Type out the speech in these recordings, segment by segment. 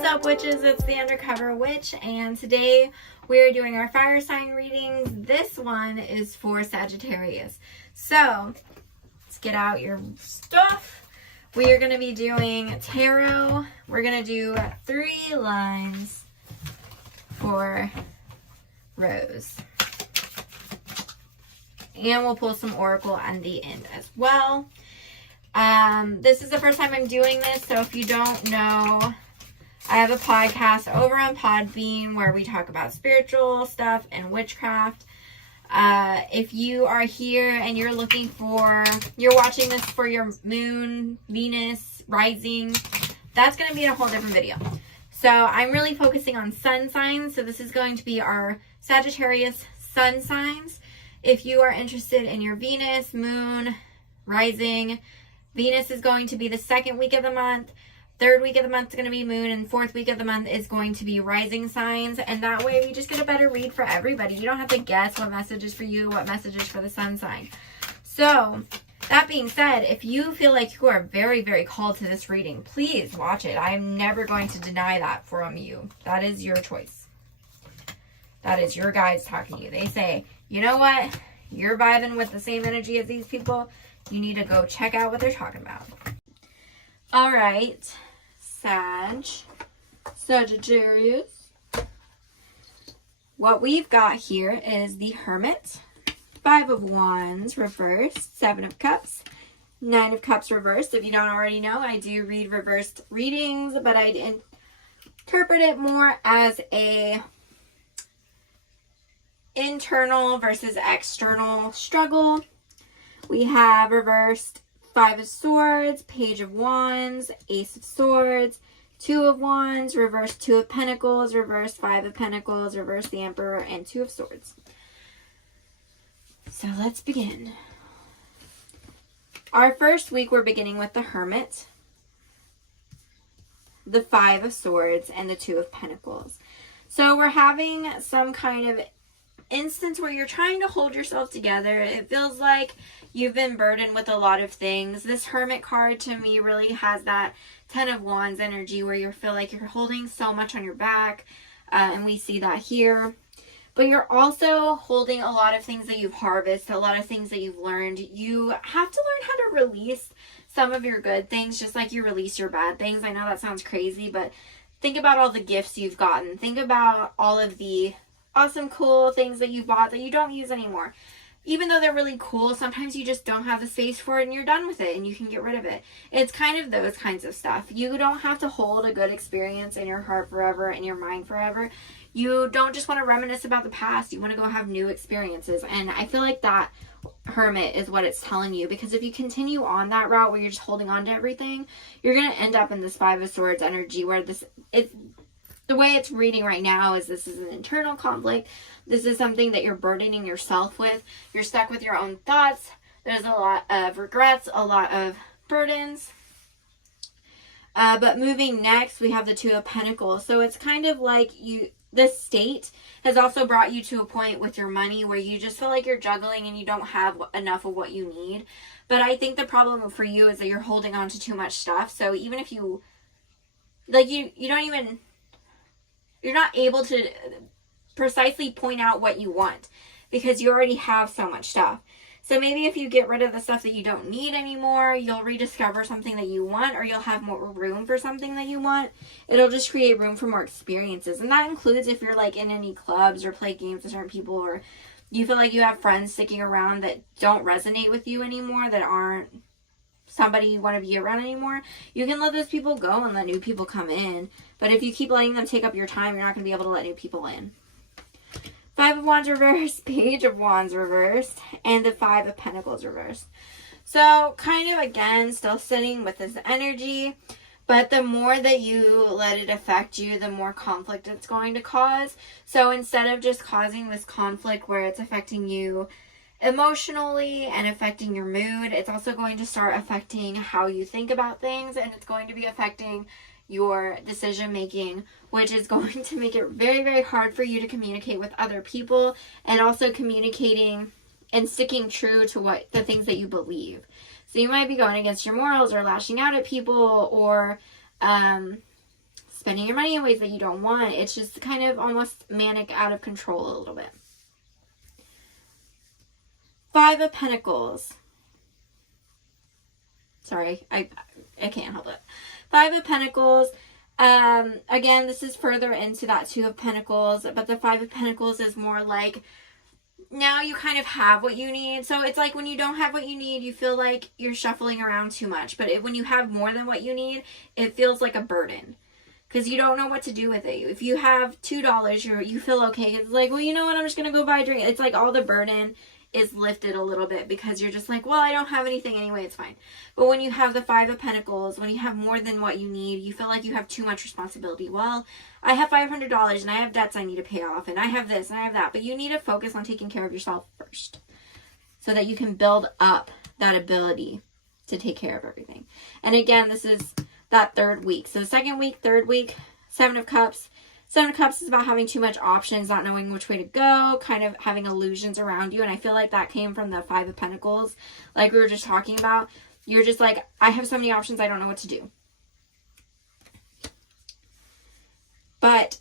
What's up, witches? It's the Undercover Witch, and today we're doing our fire sign readings. This one is for Sagittarius. So, let's get out your stuff. We are going to be doing tarot. We're going to do 3 lines for Rose. And we'll pull some oracle on the end as well. This is the first time I'm doing this, so if you don't know, I have a podcast over on Podbean where we talk about spiritual stuff and witchcraft. If you are here and you're watching this for your moon, Venus, rising, that's going to be a whole different video. So I'm really focusing on sun signs. So this is going to be our Sagittarius sun signs. If you are interested in your Venus, moon, rising, Venus is going to be the 2nd week of the month. 3rd week of the month is going to be moon, and 4th week of the month is going to be rising signs. And that way we just get a better read for everybody. You don't have to guess what message is for you, what message is for the sun sign. So that being said, if you feel like you are very, very called to this reading, please watch it. I am never going to deny that from you. That is your choice. That is your guides talking to you. They say, you know what? You're vibing with the same energy as these people. You need to go check out what they're talking about. All right, Sagittarius. What we've got here is the Hermit, 5 of Wands reversed, 7 of Cups, 9 of Cups reversed. If you don't already know, I do read reversed readings, but I interpret it more as a internal versus external struggle. We have reversed 5 of Swords, Page of Wands, Ace of Swords, 2 of Wands, reversed 2 of Pentacles, reversed 5 of Pentacles, reversed the Emperor, and 2 of Swords. So let's begin. Our first week, we're beginning with the Hermit, the 5 of Swords, and the 2 of Pentacles. So we're having some kind of instance where you're trying to hold yourself together. It feels like you've been burdened with a lot of things. This Hermit card to me really has that 10 of Wands energy where you feel like you're holding so much on your back, and we see that here. But you're also holding a lot of things that you've harvested, a lot of things that you've learned. You have to learn how to release some of your good things just like you release your bad things. I know that sounds crazy, but think about all the gifts you've gotten. Think about all of the awesome, cool things that you bought that you don't use anymore. Even though they're really cool, sometimes you just don't have the space for it and you're done with it and you can get rid of it. It's kind of those kinds of stuff. You don't have to hold a good experience in your heart forever, in your mind forever. You don't just want to reminisce about the past. You want to go have new experiences. And I feel like that Hermit is what it's telling you, because if you continue on that route where you're just holding on to everything, you're going to end up in this 5 of Swords energy where the way it's reading right now is this is an internal conflict. This is something that you're burdening yourself with. You're stuck with your own thoughts. There's a lot of regrets, a lot of burdens. But moving next, we have the 2 of Pentacles. So it's kind of like this state has also brought you to a point with your money where you just feel like you're juggling and you don't have enough of what you need. But I think the problem for you is that you're holding on to too much stuff. So even if you, you're not able to precisely point out what you want because you already have so much stuff. So maybe if you get rid of the stuff that you don't need anymore, you'll rediscover something that you want, or you'll have more room for something that you want. It'll just create room for more experiences. And that includes if you're like in any clubs or play games with certain people, or you feel like you have friends sticking around that don't resonate with you anymore, that aren't somebody you want to be around anymore. You can let those people go and let new people come in. But if you keep letting them take up your time, you're not going to be able to let new people in. 5 of Wands reversed, Page of Wands reversed, and the 5 of Pentacles reversed. So kind of again, still sitting with this energy, but the more that you let it affect you, the more conflict it's going to cause. So instead of just causing this conflict where it's affecting you emotionally and affecting your mood, it's also going to start affecting how you think about things, and it's going to be affecting your decision making, which is going to make it very, very hard for you to communicate with other people, and also communicating and sticking true to the things that you believe. So you might be going against your morals or lashing out at people or spending your money in ways that you don't want. It's just kind of almost manic, out of control a little bit. Five of Pentacles. Sorry, I can't help it. Five of Pentacles. Again, this is further into that Two of Pentacles, but the Five of Pentacles is more like, now you kind of have what you need. So it's like when you don't have what you need, you feel like you're shuffling around too much. But when you have more than what you need, it feels like a burden. Because you don't know what to do with it. If you have $2, you feel okay. It's like, well, you know what? I'm just going to go buy a drink. It's like all the burden is lifted a little bit because you're just like, well, I don't have anything anyway. It's fine. But when you have the Five of Pentacles, when you have more than what you need, you feel like you have too much responsibility. Well, I have $500 and I have debts I need to pay off and I have this and I have that. But you need to focus on taking care of yourself first so that you can build up that ability to take care of everything. And again, this is that third week. So the second week, third week, Seven of Cups. Seven of Cups is about having too much options, not knowing which way to go, kind of having illusions around you. And I feel like that came from the Five of Pentacles, like we were just talking about. You're just like, I have so many options, I don't know what to do. But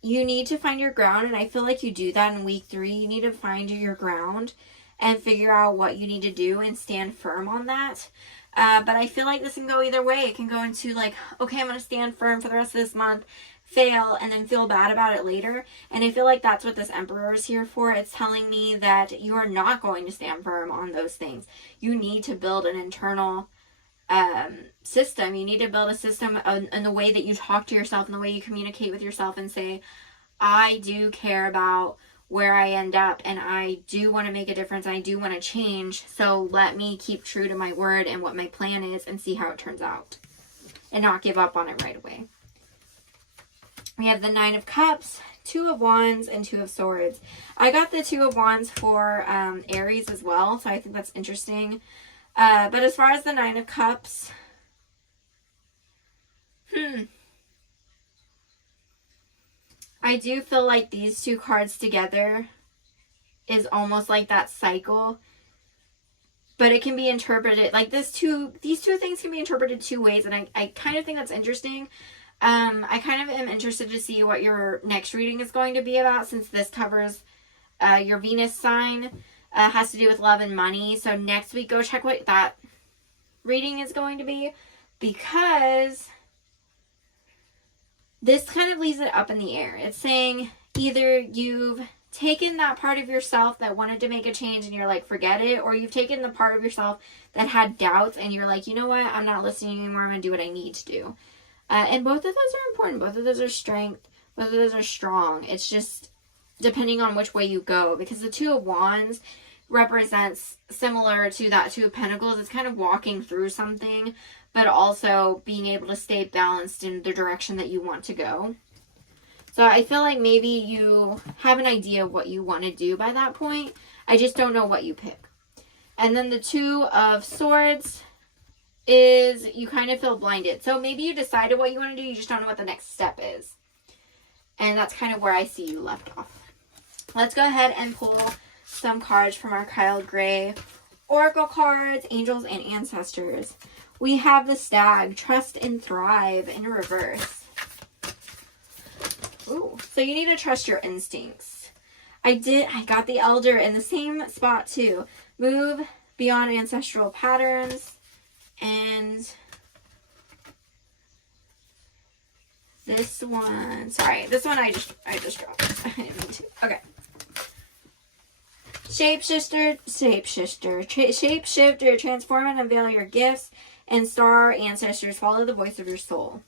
you need to find your ground, and I feel like you do that in week 3. You need to find your ground and figure out what you need to do and stand firm on that. But I feel like this can go either way. It can go into like, okay, I'm going to stand firm for the rest of this month, fail, and then feel bad about it later. And I feel like that's what this Emperor is here for. It's telling me that you are not going to stand firm on those things. You need to build an internal system. You need to build a system in the way that you talk to yourself and the way you communicate with yourself and say, I do care about where I end up, and I do want to make a difference. I do want to change. So let me keep true to my word and what my plan is and see how it turns out and not give up on it right away. We have the Nine of Cups, Two of Wands, and Two of Swords. I got the Two of Wands for Aries as well, so I think that's interesting. But as far as the Nine of Cups, I do feel like these two cards together is almost like that cycle. But it can be interpreted, like these two things can be interpreted two ways, and I kind of think that's interesting. I kind of am interested to see what your next reading is going to be about, since this covers your Venus sign. Has to do with love and money. So next week, go check what that reading is going to be, because this kind of leaves it up in the air. It's saying either you've taken that part of yourself that wanted to make a change and you're like, forget it, or you've taken the part of yourself that had doubts and you're like, you know what, I'm not listening anymore, I'm going to do what I need to do. And both of those are important. Both of those are strength. Both of those are strong. It's just depending on which way you go, because the Two of Wands represents, similar to that Two of Pentacles, it's kind of walking through something, but also being able to stay balanced in the direction that you want to go. So I feel like maybe you have an idea of what you want to do by that point. I just don't know what you pick. And then the Two of Swords is you kind of feel blinded. So maybe you decided what you want to do, you just don't know what the next step is. And that's kind of where I see you left off. Let's go ahead and pull some cards from our Kyle Gray Oracle cards, Angels and Ancestors. We have the Stag, Trust and Thrive, in reverse. Ooh, so you need to trust your instincts. I got the Elder in the same spot too. Move beyond ancestral patterns. And this one, sorry, this one I just dropped. I didn't mean to. Okay. Shapeshifter, transform and unveil your gifts, and star ancestors, follow the voice of your soul.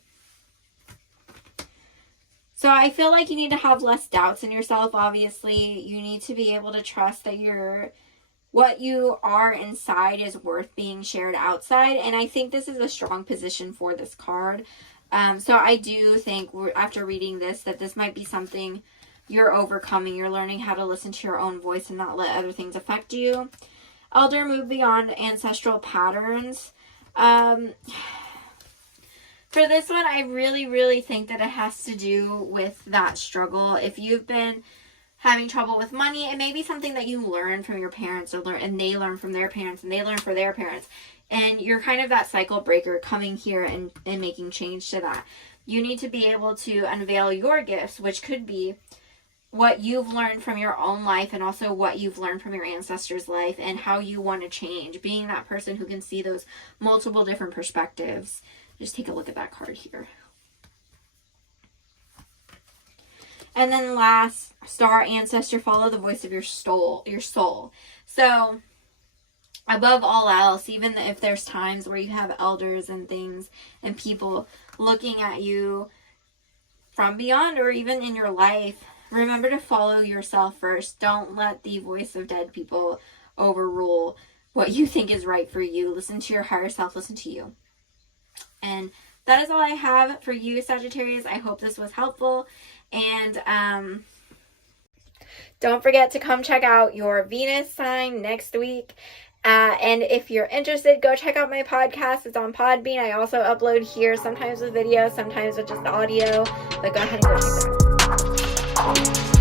So I feel like you need to have less doubts in yourself, obviously. You need to be able to trust that what you are inside is worth being shared outside. And I think this is a strong position for this card. So I do think, after reading this, that this might be something you're overcoming. You're learning how to listen to your own voice and not let other things affect you. Elder, move beyond ancestral patterns. For this one, I really, really think that it has to do with that struggle. If you've been having trouble with money, it may be something that you learn from your parents, and they learn from their parents, and they learn from their parents. And you're kind of that cycle breaker coming here and making change to that. You need to be able to unveil your gifts, which could be what you've learned from your own life and also what you've learned from your ancestors' life and how you want to change. Being that person who can see those multiple different perspectives. Just take a look at that card here. And then last, star ancestor, follow the voice of your soul. So, above all else, even if there's times where you have elders and things and people looking at you from beyond or even in your life, remember to follow yourself first. Don't let the voice of dead people overrule what you think is right for you. Listen to your higher self. Listen to you. And that is all I have for you, Sagittarius. I hope this was helpful. And don't forget to come check out your Venus sign next week. And if you're interested, go check out my podcast. It's on Podbean. I also upload here, sometimes with video, sometimes with just audio. But go ahead and go check that out.